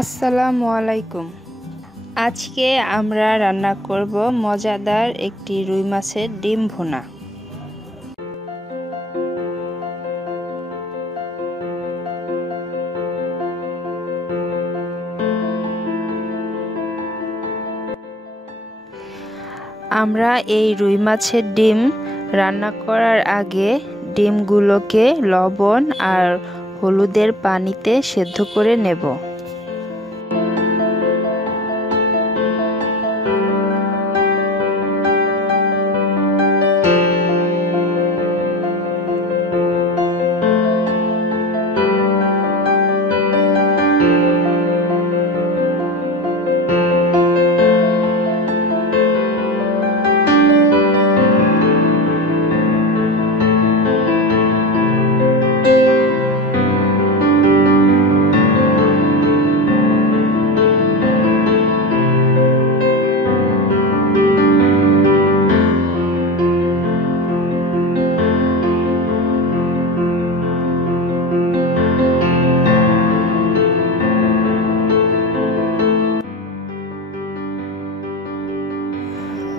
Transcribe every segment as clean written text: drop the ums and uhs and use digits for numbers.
আসসালামু আলাইকুম। আজকে আমরা রান্না করব মজাদার একটি রুই মাছের ডিম ভুনা। আমরা এই রুই মাছের ডিম রান্না করার আগে ডিমগুলোকে লবণ আর হলুদের পানিতে সেদ্ধ করে নেব।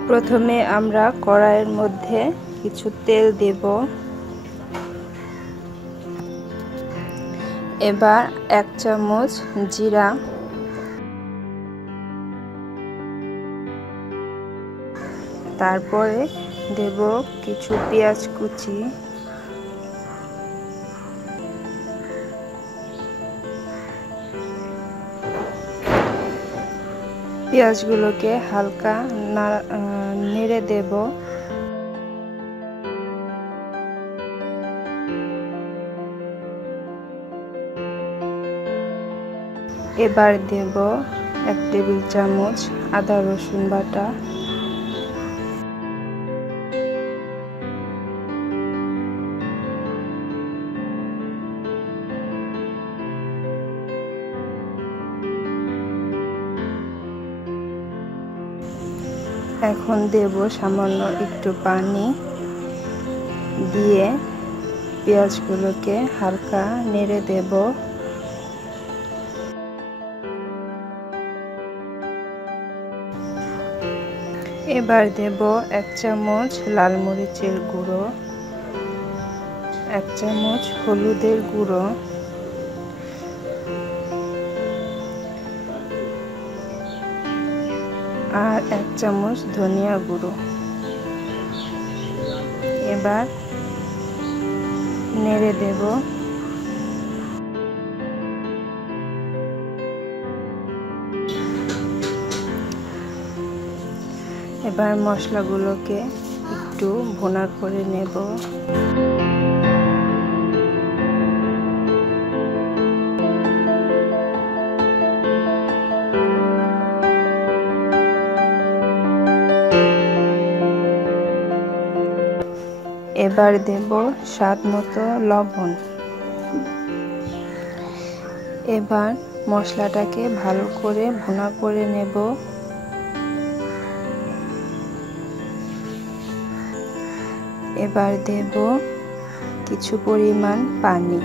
প্রথমে আমরা কড়াইয়ের মধ্যে কিছু তেল দেব। এবার 1 চামচ জিরা, তারপরে দেব কিছু পেঁয়াজ কুচি, পেঁয়াজগুলোকে হালকা নেড়ে দেব। এবার দেব 1 টেবিল চামচ আদা রসুন বাটা, এখন দেব সামান্য একটু পানি দিয়ে পেঁয়াজগুলোকে হালকা নেড়ে দেব। এবার দেব 1 চামচ লাল মরিচের গুঁড়ো, 1 চামচ হলুদের গুঁড়ো, আর 1 চামচ ধনিয়া গুঁড়ো। এবার নেড়ে দেব। এবার মশলাগুলোকে একটু ভুনা করে নেব। এবার দেব স্বাদ মতো লবণ। এবার মশলাটাকে ভালো করে ভুনা করে নেব। এবার দেব কিছু পরিমাণ পানি।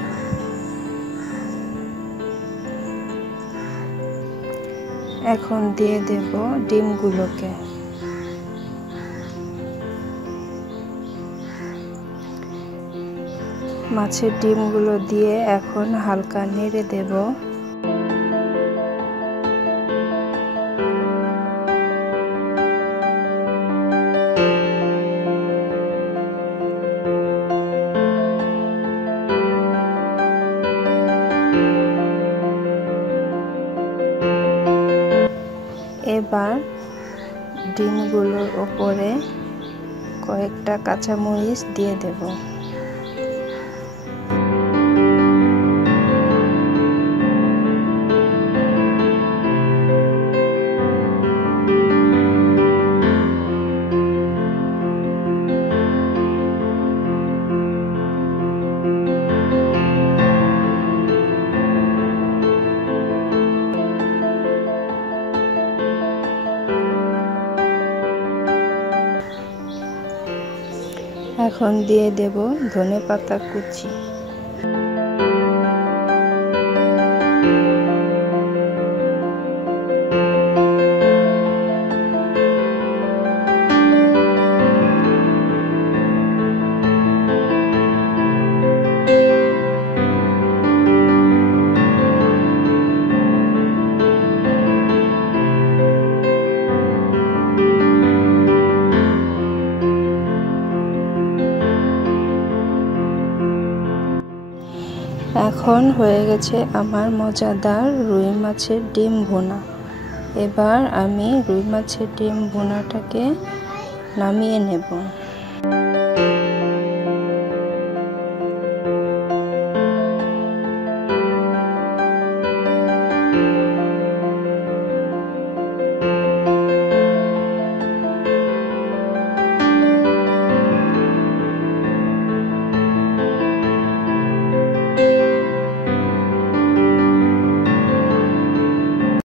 এখন দিয়ে দেব ডিমগুলোকে। মাছের ডিমগুলো দিয়ে এখন হালকা নেড়ে দেব। এবার ডিমগুলোর উপরে কয়েকটা কাঁচামরিচ দিয়ে দেব। এখন দিয়ে দেব ধনেপাতা কুচি। এখন হয়ে গেছে আমার মজাদার রুই মাছের ডিম ভুনা। এবার আমি রুই মাছের ডিম ভুনাটাকে নামিয়ে নেব।